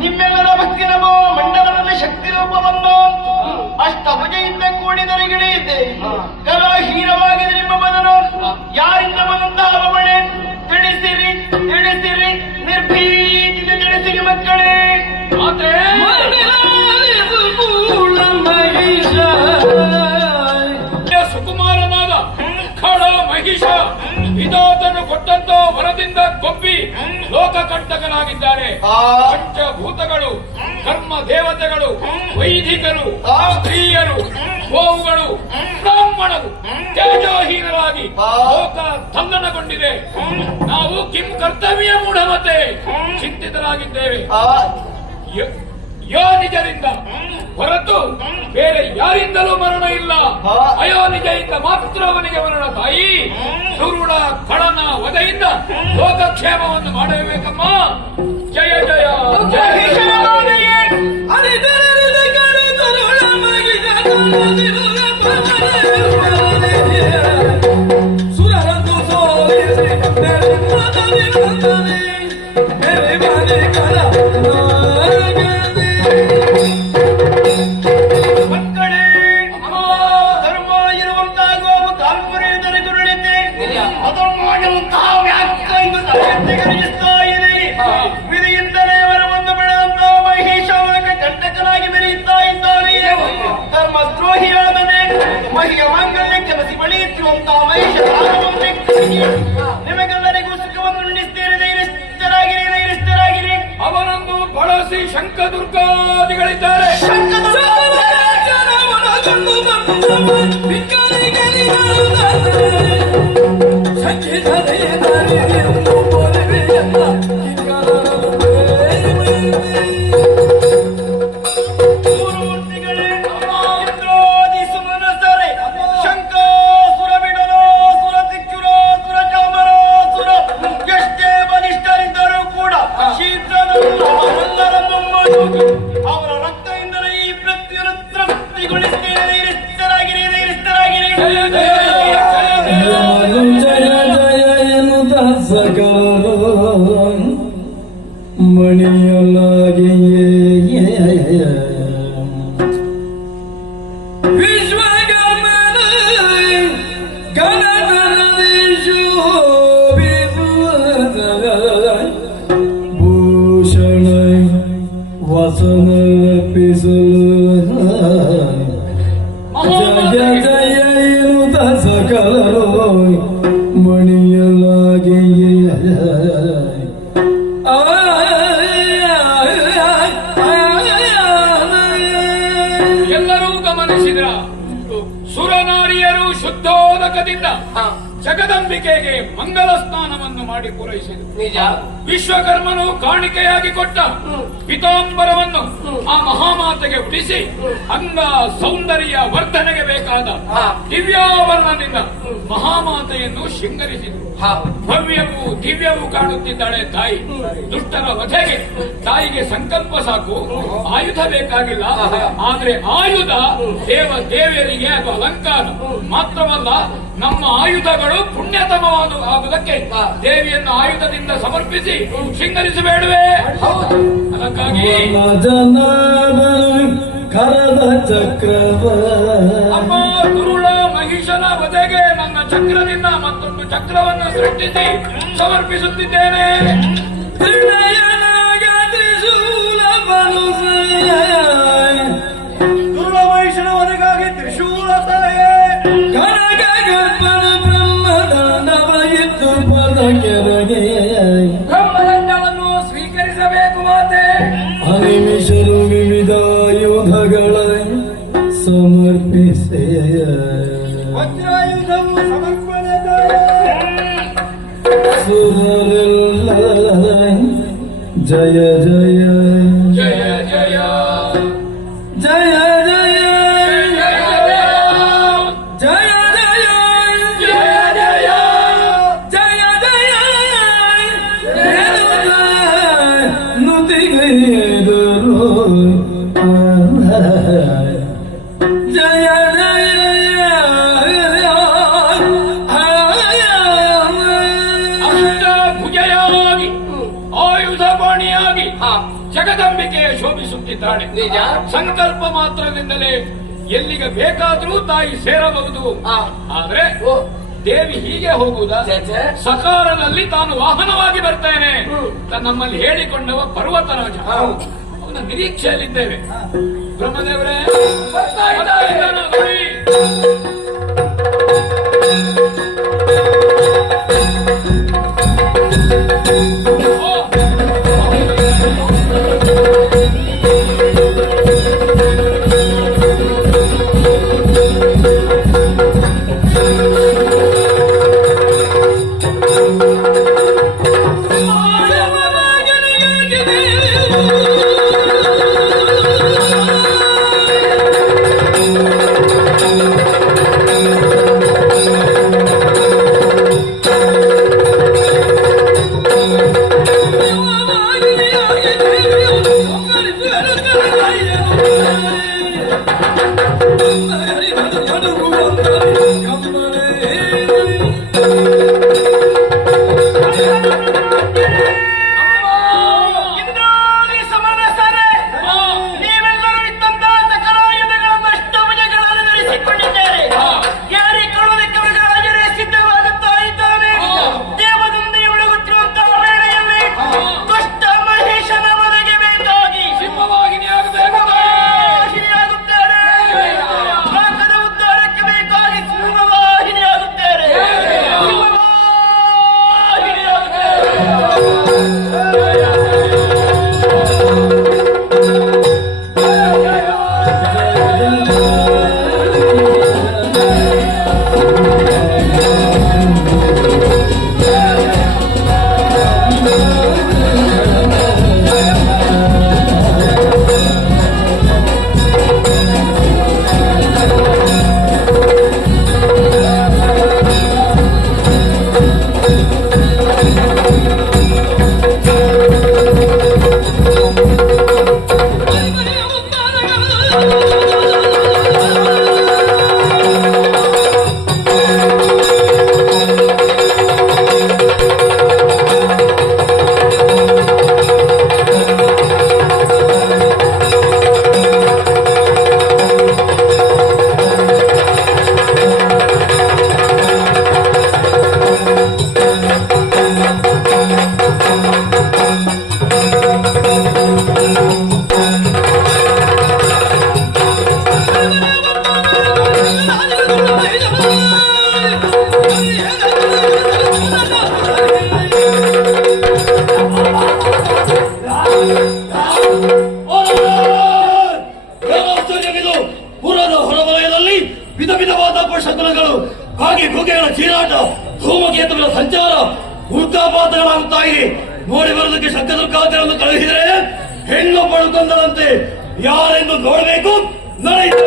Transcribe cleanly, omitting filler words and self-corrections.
ನಿಮ್ಮೆಲ್ಲರ ಭಕ್ತಿ ನಮೋ ಮಂಡಲದಲ್ಲಿ ಶಕ್ತಿ ರೂಪವನ್ನು ಅಷ್ಟಭುಜೆಯಿಂದ ಕೂಡಿದರಿಗಿಳಿಯಿದ್ದೆ ಕಲಾಹೀನವಾಗಿದೆ ನಿಮ್ಮ ಮನನು ಯಾರಿಂದ ಬಂದಂತಹ ಬವಣೆ ತಿಳಿಸಿರಿ ತಿಳಿಸಿರಿ ನಿರ್ಭೀತಿಯಿಂದ ತಿಳಿಸಿರಿ ಮಕ್ಕಳೇ ಸುಕುಮಾರನಾದ ಖಡ ಮಹಿಷ ವಿಧಾತನು ಕೊಟ್ಟಂತ ವರದಿಂದ ಕೊಬ್ಬಿ ಲೋಕಕಂಟಕನಾಗಿದ್ದಾರೆ. ಪಂಚಭೂತಗಳು, ಕರ್ಮ ದೇವತೆಗಳು, ವೈದಿಕರು, ಸ್ತ್ರೀಯರು, ಗೋವುಗಳು, ಬ್ರಾಹ್ಮಣರು ತೇಜೋಹೀನರಾಗಿ ಲೋಕ ತಲ್ಲಣಗೊಂಡಿದೆ. ನಾವು ಕಿಂ ಕರ್ತವ್ಯ ಮೂಢಮತೆ ಚಿಂತಿತರಾಗಿದ್ದೇವೆ. ಯೋನಿಜರಿಂದ ಹೊರತು ಬೇರೆ ಯಾರಿಂದಲೂ ಮರಣ ಇಲ್ಲ. ಅಯೋನಿಜೆಯಿಂದ ಮಾತ್ರ ಅವನಿಗೆ ಮರಣ. ತಾಯಿ ಸುರುಡ ಖಳನ ವಧೆಯಿಂದ ಲೋಕಕ್ಷೇಮವನ್ನು ಮಾಡಬೇಕಮ್ಮ. ಜಯ ಜಯ ಸುರರಂದು ಸೋಲಿಸಿ ವಿಧಿಯಿಂದಲೇ ವರವನ್ನು ಬಿಡುವಂತಹ ಮಹಿಷಾವಕ ಕಂಟಕನಾಗಿ ಮೆರೆಯುತ್ತಾ ಇದ್ದಾನೆ. ಧರ್ಮ ದ್ರೋಹಿಯಾದನೆ ಮಹಿಯ ಮಾಂಗಲ್ಯಕ್ಕೆ ಬಸಿ ಬಳಿಯುತ್ತಿರುವಂತಹ ಮಹಿಷ ನಿಮಗೆಲ್ಲರಿಗೂ ಸುಖವನ್ನು ಉಣಿಸ್ತೀರಿ. ಧೈರ್ಯಸ್ಥರಾಗಿರಿ, ಧೈರ್ಯಸ್ಥರಾಗಿರಿ. ಅವನನ್ನು ಬಳಸಿ ಶಂಕದುರ್ಗಾದಿಗಳಿದ್ದಾರೆ. ಅವರ ರಕ್ತದಿಂದಲೇ ಈ ಪ್ರತಿಯನ್ನು ತೃಪ್ತಿಗೊಳಿಸುತ್ತೀರಿ. ಧೈರ್ಯಸ್ಥರಾಗಿರಿ, ಧೈರ್ಯಸ್ಥರಾಗಿರಿ. ಮಣಿಯೊಳಗೆಯೇ ವಿಶ್ವಗಮನ ಗಣಗಣದಿ ಶೋಭಿಸುವ ಜಗದಂಬಿಕೆಗೆ ಮಂಗಲ ಸ್ನಾನವನ್ನು ಮಾಡಿ ಪೂರೈಸಿದರು. ನಿಜ. ವಿಶ್ವಕರ್ಮನು ಕಾಣಿಕೆಯಾಗಿ ಕೊಟ್ಟ ಪಿತಾಂಬರವನ್ನು ಆ ಮಹಾಮಾತೆಗೆ ಉಡಿಸಿ ಅಂಗ ಸೌಂದರ್ಯ ವರ್ಧನೆಗೆ ಬೇಕಾದ ದಿವ್ಯಾಭರಣದಿಂದ ಮಹಾಮಾತೆಯನ್ನು ಶೃಂಗರಿಸಿದರು. ಭವ್ಯವೂ ದಿವ್ಯವೂ ಕಾಣುತ್ತಿದ್ದಾಳೆ ತಾಯಿ. ದುಷ್ಟರ ವಧೆಗೆ ತಾಯಿಗೆ ಸಂಕಲ್ಪ ಸಾಕು, ಆಯುಧ ಬೇಕಾಗಿಲ್ಲ. ಆದ್ರೆ ಆಯುಧ ದೇವ ದೇವಿಯರಿಗೆ ಅದು ಅಲಂಕಾರ ಮಾತ್ರವಲ್ಲ, ನಮ್ಮ ಆಯುಧಗಳು ಪುಣ್ಯತಮವಾಗುವುದಕ್ಕೆ ದೇವಿಯನ್ನು ಆಯುಧದಿಂದ ಸಮರ್ಪಿಸಿ ಶೃಂಗರಿಸಬೇಡುವೆ. ಅದಕ್ಕಾಗಿ ಕರದ ಚಕ್ರವ ಅಮ್ಮ ಗುರುಳ ಮಹಿಷನ ವಧೆಗೆ ನನ್ನ ಚಕ್ರದಿಂದ ಮತ್ತೊಂದು ಚಕ್ರವನ್ನು ಸೃಷ್ಟಿಸಿ ಸಮರ್ಪಿಸುತ್ತಿದ್ದೇನೆ. ದುರುಳ ಮಹಿಷನ ವಧೆಗಾಗಿ ತ್ರಿಶೂಲ ತಲೆಯೇ ಕನಕ ಗರ್ಭನ ಬ್ರಹ್ಮದಾನವಯಿತು ಪದ ಕೆರಗೆ ಬ್ರಹ್ಮದಂಡವನ್ನು ಸ್ವೀಕರಿಸಬೇಕು ಮಾತೆ. ಅನಿಮಿಷರು ವಿವಿಧ ಆಯುಧಗಳ ಸಮರ್ಪಿಸೆ ವಜ್ರಾಯುಧವು ಸಮರ್ಪಣೆ ಸುರರೆಲ್ಲ ಜಯ ಜಯ ಜಯ ಜಯ ಜಯ ಜಯ ಜಯ ಜಯ ಜಯ ಜಯ ಜಯ ಜಯ ಜಯ ನುತಿಗೈದರು ಜಯ ಅಷ್ಟಭುಜಯಾಗಿ ಆಯುಧಪಾಣಿಯಾಗಿ ಜಗದಂಬಿಕೆ ಶೋಭಿಸುತ್ತಿದ್ದಾಳೆ. ನಿಜ. ಸಂಕಲ್ಪ ಮಾತ್ರದಿಂದಲೇ ಎಲ್ಲಿಗೆ ಬೇಕಾದರೂ ತಾಯಿ ಸೇರಬಹುದು. ಆದ್ರೆ ದೇವಿ ಹೀಗೆ ಹೋಗುವುದಾ? ಸಕಾಲದಲ್ಲಿ ತಾನು ವಾಹನವಾಗಿ ಬರ್ತೇನೆ ನಮ್ಮಲ್ಲಿ ಹೇಳಿಕೊಂಡವ ಪರ್ವತರಾಜ. ಅವನ ನಿರೀಕ್ಷೆಯಲ್ಲಿದ್ದೇವೆ. ಬ್ರಹ್ಮದೇವರೇ ಬರ್ತಾ ಇದ್ದಾನೆ ನೋಡಿ. ಇಂದ್ರಾದಿ ಸಮನಸರೆ ನೀವೆಲ್ಲರೂ ಇದ್ದಂತಹ ಸಕಲಾಯುಧಗಳನ್ನು ಅಷ್ಟಭುಜಗಳಲ್ಲಿ ಧರಿಸಿಕೊಂಡಿದ್ದಾರೆ. ಯಾರಿಕೊಳ್ಳುವುದಕ್ಕೆ ಮೃಗರಾಜರೇ ಸಿದ್ಧವಾಗುತ್ತಾ ಇದ್ದಾನೆ. ದೇವದಂದೆ ಒಳಗುತ್ತಿರುವಂತಹ ವೇಳೆಯಲ್ಲಿ ದುಷ್ಟ ಮಹೇಶನ ವಧೆಗೆ ಬೇಕಾಗಿ ಸಿಂಹವಾಹಿನಿಯಾಗಬೇಕು. ಸಿಂಹವಾಹಿನಿಯಾಗುತ್ತಾರೆ. ಲೋಕದ ಉದ್ಧಾರಕ್ಕೆ ಬೇಕಾಗಿ ಸಿಂಹವಾಹಿನಿಯಾಗುತ್ತಾರೆ. ಪುರದ ಹೊರವಲಯದಲ್ಲಿ ವಿಧ ವಿಧವಾದ ಪಶಕುಲಗಳು ಕಾಗೆ ಗುಗೆಗಳ ಚೀರಾಟ ಧೂಮಕೇತುಗಳ ಸಂಚಾರ ಉಲ್ಕಾಪಾತಗಳಾಗುತ್ತಾ ಇದೆ. ನೋಡಿ ಬರೋದಕ್ಕೆ ಶಂಕದುರ್ಗಾದೇವಿಯನ್ನು ಕಳುಹಿಸಿದರೆ ಹೆಣ್ಣು ಪಡ್ಕೊಂಡಂತೆ ಯಾರೆಂದು ನೋಡಬೇಕು. ನಡೆಯಿತು.